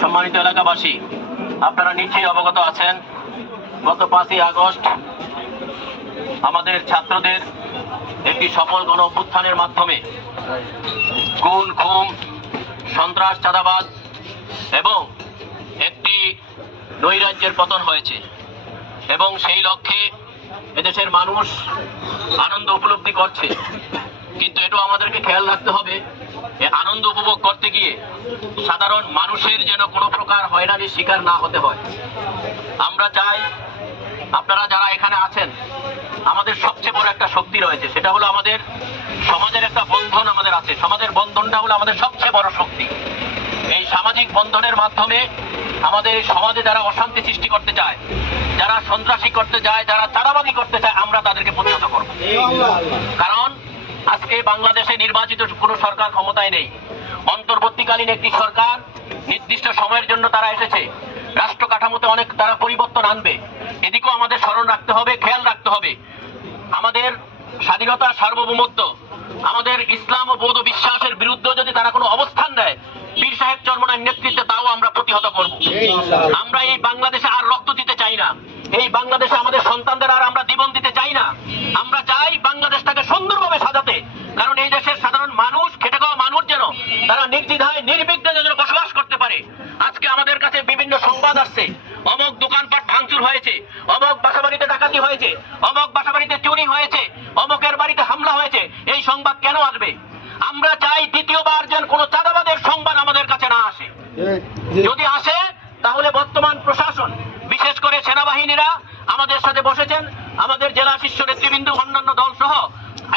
সম্মানিত এলাকাবাসী, আপনারা নিশ্চয়ই অবগত আছেন, গত 5ই আগস্ট আমাদের ছাত্রদের একটি সফল গণ অভ্যুত্থানের মাধ্যমে খুন, গুম, সন্ত্রাস, চাঁদাবাজ এবং একটি নৈরাজ্যের পতন হয়েছে এবং সেই লক্ষ্যে এদেশের মানুষ আনন্দ উপলব্ধি করছে। কিন্তু এটাও আমাদেরকে খেয়াল রাখতে হবে, এই আনন্দ উপভোগ করতে গিয়ে সাধারণ মানুষের যেন কোনো প্রকার হয়রানির শিকার না হতে হয়। আমরা চাই আপনারা যারা এখানে আছেন, আমাদের সবচেয়ে বড় একটা শক্তি রয়েছে, সেটা হলো আমাদের সমাজের একটা বন্ধন আমাদের আছে। সমাজের বন্ধনটা হলো আমাদের সবচেয়ে বড় শক্তি। এই সামাজিক বন্ধনের মাধ্যমে আমাদের সমাজে যারা অশান্তি সৃষ্টি করতে চায়, যারা সন্ত্রাসী করতে চায়, যারা চাঁদাবাজি করতে চায়, আমরা তাদেরকে প্রতিহত করব। কারণ আজকে বাংলাদেশে নির্বাচিত কোনো সরকার ক্ষমতায় নেই। অন্তর্বর্তীকালীন একটি সরকার, নির্দিষ্ট সময়ের জন্য তারা এসেছে। রাষ্ট্র কাঠামোতে অনেক তারা পরিবর্তন আনবে। এদিকেও আমাদের স্মরণ রাখতে হবে, খেয়াল রাখতে হবে। আমাদের স্বাধীনতা, সার্বভৌমত্ব, আমাদের ইসলাম ও বৌদ্ধ বিশ্বাসের বিরুদ্ধে যদি তারা কোনো অবস্থান নেয়, পীর সাহেব চরমনার নেতৃত্বে তাও আমরা প্রতিহত করব। আমরা এই বাংলাদেশে আর রক্ত দিতে চাই না। এই বাংলাদেশে আমাদের সন্তানদের আর আমরা জীবন দিতে চাই না। আমরা চাই বাংলাদেশটাকে সুন্দরভাবে সাজাতে। কারণ এই দেশের সাধারণ মানুষ, খেটে খাওয়া মানুষ যেন তারা নির্দ্বিধায় নির্বিঘ্নে যেন বসবাস করতে পারে। আজকে আমাদের কাছে বিভিন্ন সংবাদ আসছে, অমুক দোকানপাট ভাঙচুর হয়েছে, অমুক বাসাবাড়িতে ডাকাতি হয়েছে, অমুক বাসাবাড়িতে চুরি হয়েছে, অমুকের বাড়িতে হামলা হয়েছে। এই সংবাদ কেন আসবে? আমরা চাই দ্বিতীয়বার যেন কোনো চাঁদাবাদের সংবাদ আমাদের কাছে না আসে। যদি আসে তাহলে বর্তমান প্রশাসন, বিশেষ করে সেনাবাহিনীরা আমাদের সাথে বসেছেন। আমাদের জেলা শীর্ষ নেতৃবৃন্দ, অন্যান্য দল সহ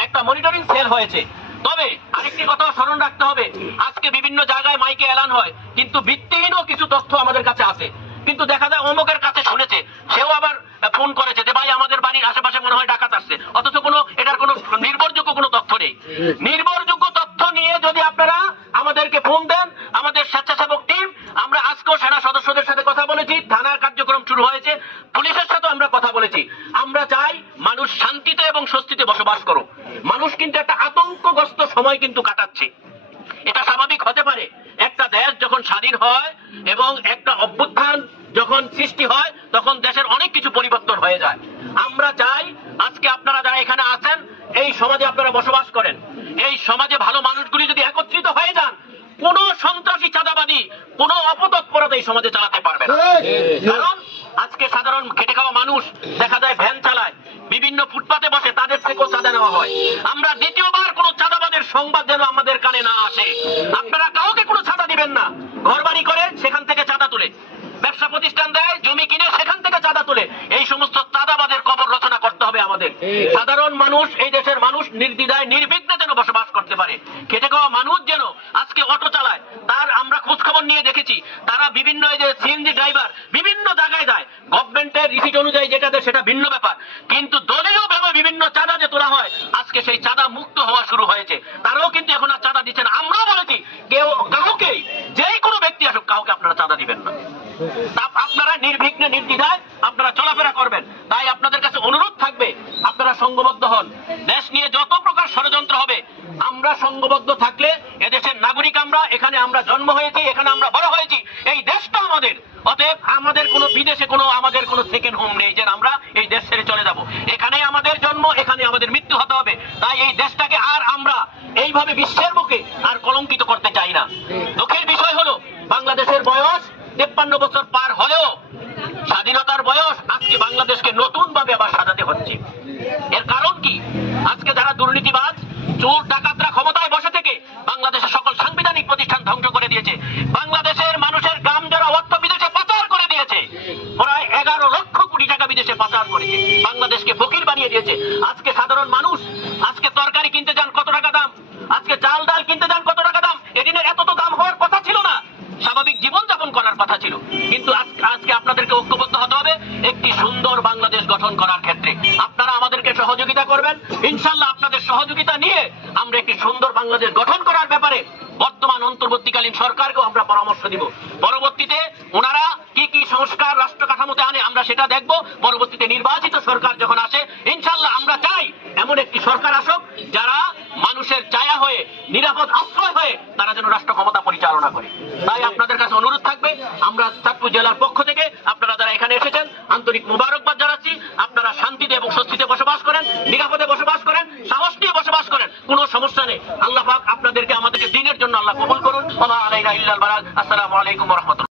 একটা মনিটরিং সেল হয়েছে। তবে আরেকটি কথা স্মরণ রাখতে হবে, আজকে বিভিন্ন জায়গায় মাইকে এলান হয়, কিন্তু ভিত্তিহীনও কিছু তথ্য আমাদের কাছে আছে। কিন্তু দেখা যায় অমুকের কাছে শুনেছে, সেও আবার ফোন করেছে যে ভাই আমাদের বাড়ির আশেপাশে মনে হয় ডাকাত আসছে, অথচ এটার কোনো নির্ভরযোগ্য কোনো তথ্য নেই। নির্ভরযোগ্য তথ্য নিয়ে যদি আপনারা আমাদেরকে ফোন দেন, আমাদের স্বেচ্ছাসেবক টিম, আমরা আজকেও সেনা সদস্যদের সাথে কথা বলেছি, থানার কার্যক্রম শুরু হয়েছে, পুলিশের সাথে আমরা কথা বলেছি। আমরা চাই মানুষ শান্তিতে এবং স্বস্তিতে বসবাস করুক। মানুষ কিন্তু একটা আতঙ্কগ্রস্ত সময় কিন্তু কাটাচ্ছে। এটা স্বাভাবিক হতে পারে। একটা দেশ যখন স্বাধীন হয় এবং একটা অভ্যুত্থান যখন সৃষ্টি হয়, তখন দেশের অনেক কিছু পরিবর্তন হয়ে যায়। আমরা চাই আজকে আপনারা যারা এখানে আছেন, এই সমাজে আপনারা বসবাস করেন, এই সমাজে ভালো মানুষগুলি যদি একত্রিত হয়ে যান, কোন সন্ত্রাসী, চাঁদাবাদী, কোন অপতৎপরতা এই সমাজে চালাতে পারবে না। কারণ আজকে সাধারণ খেটে খাওয়া মানুষ দেখা যায় ভ্যান চালায়, বিভিন্ন ফুটপাতে বসে, তাদের থেকেও চাঁদা নেওয়া হয়। আমরা দ্বিতীয়বার কোন চাঁদাবাদের সংবাদ যেন আমাদের কানে না আসে। আপনারা কাউকে কোনো চাঁদা দিবেন না। ঘর বাড়ি করে সেখান থেকে চাঁদা তুলে, ব্যবসা প্রতিষ্ঠান দেয়, জমি কিনে সেখান থেকে চাঁদা তুলে, এই সমস্ত চাঁদাবাদের কবর রচনা করতে হবে আমাদের। সাধারণ মানুষ, এই দেশের মানুষ নির্দ্বিধায় নির্বিঘ্নে যেন বসবাস করতে পারে। খেটে খাওয়া মানুষ যেন আজকে অটো চালায়, তার আমরা খোঁজ খবর নিয়ে দেখেছি, তারা বিভিন্ন এই যে সিএনজি ড্রাইভার বিভিন্ন জায়গায় যায়, গভর্নমেন্টের রিসিট অনুযায়ী যেটা দেয় সেটা ভিন্ন ব্যাপার, কিন্তু দলীয় ভাবে বিভিন্ন চাঁদা যে তোলা হয়, আজকে সেই চাঁদা মুক্ত হওয়া শুরু হয়েছে। তারাও কিন্তু এখন আর চাঁদা দিচ্ছে না। আমরাও বলেছি কেউ কাউকে, যেই কোনো ব্যক্তি আসুক, কাউকে আপনারা চাঁদা দিবেন না। আপনারা নির্বিঘ্নে নির্দ্বিধায় আপনারা চলাফেরা করবেন। তাই আপনাদের কাছে অনুরোধ থাকবে, আপনারা সংঘবদ্ধ হন। দেশ নিয়ে যত প্রকার ষড়যন্ত্র হবে, আমরা সংঘবদ্ধ থাকলে, এদেশের নাগরিক আমরা, এখানে আমরা জন্ম হয়েছি, এখানে আমরা বড় হয়েছি, এই দেশটা আমাদের। অতএব আমাদের কোনো বিদেশে কোনো আমাদের কোনো সেকেন্ড হোম নেই যে আমরা এই দেশ ছেড়ে চলে যাব। এখানে আমাদের জন্ম, এখানে আমাদের মৃত্যু হতে হবে। তাই এই দেশটাকে আর আমরা এইভাবে বিশ্বের মুখে আর কলঙ্কিত করতে চাই না। দুঃখের বিষয় হলো, বাংলাদেশের বয়স 53 বছর পার হলেও স্বাধীনতার বয়স আজকে বাংলাদেশকে নতুন ভাবে আবার সাজাতে হচ্ছে। এর কারণ কি? আজকে যারা দুর্নীতিবাজ, চোর, ডাকাতরা ক্ষমতায় বসে থেকে বাংলাদেশের সকল সাংবিধানিক প্রতিষ্ঠান ধ্বংস করে দিয়েছে। বাংলাদেশের মানুষের গ্রাম যারা অর্থ বিদেশে পাচার করে দিয়েছে, প্রায় 11 লক্ষ কোটি টাকা বিদেশে পাচার করেছে, বাংলাদেশকে ফকির বানিয়ে দিয়েছে। আজকে সাধারণ মানুষ, আজকে তরকারি কিনতে যান কত টাকা দাম, আজকে চাল ডাল কিনতে যান কত টাকা দাম। এদিনের এত তো দাম হওয়ার কথা ছিল না, স্বাভাবিক জীবনযাপন করার কথা ছিল। কিন্তু আজকে আপনাদেরকে ঐক্যবদ্ধ হতে হবে একটি সুন্দর বাংলাদেশ গঠন করার ক্ষেত্রে। আপনারা আমাদেরকে সহযোগিতা করবেন, ইনশাল্লাহ আপনাদের সহযোগিতা নিয়ে আমরা একটি সুন্দর বাংলাদেশ গঠন করার ব্যাপারে বর্তমান অন্তর্বর্তীকালীন সরকারকেও আমরা পরামর্শ দিব। পরবর্তীতে ওনারা কি কি সংস্কার রাষ্ট্র কাঠামোতে আনে আমরা সেটা দেখব। পরবর্তীতে নির্বাচিত সরকার যখন আসে, ইনশাল্লাহ আমরা চাই এমন একটি সরকার আসুক যারা মানুষের ছায়া হয়ে, নিরাপদ আশ্রয় হয়ে তারা যেন রাষ্ট্র ক্ষমতা পরিচালনা করে। তাই আপনাদের কাছে অনুরোধ থাকবে, আমরা চাঁদপুর জেলার পক্ষ থেকে আপনারা যারা এখানে এসেছেন আন্তরিক মুবারকবাদ জানাচ্ছি। আপনারা শান্তিতে এবং স্বস্তিতে বসবাস করেন, নিরাপদে বসবাস করেন, সাহস নিয়ে বসবাস করেন, কোনো সমস্যা নেই। আল্লাহ পাক আপনাদেরকে আমাদেরকে দিনের জন্য আল্লাহ কবুল করুন। ওয়া মা আলাইনা ইল্লাল বালাগ। আসসালামু আলাইকুম ওয়া রাহমাতুল্লাহ।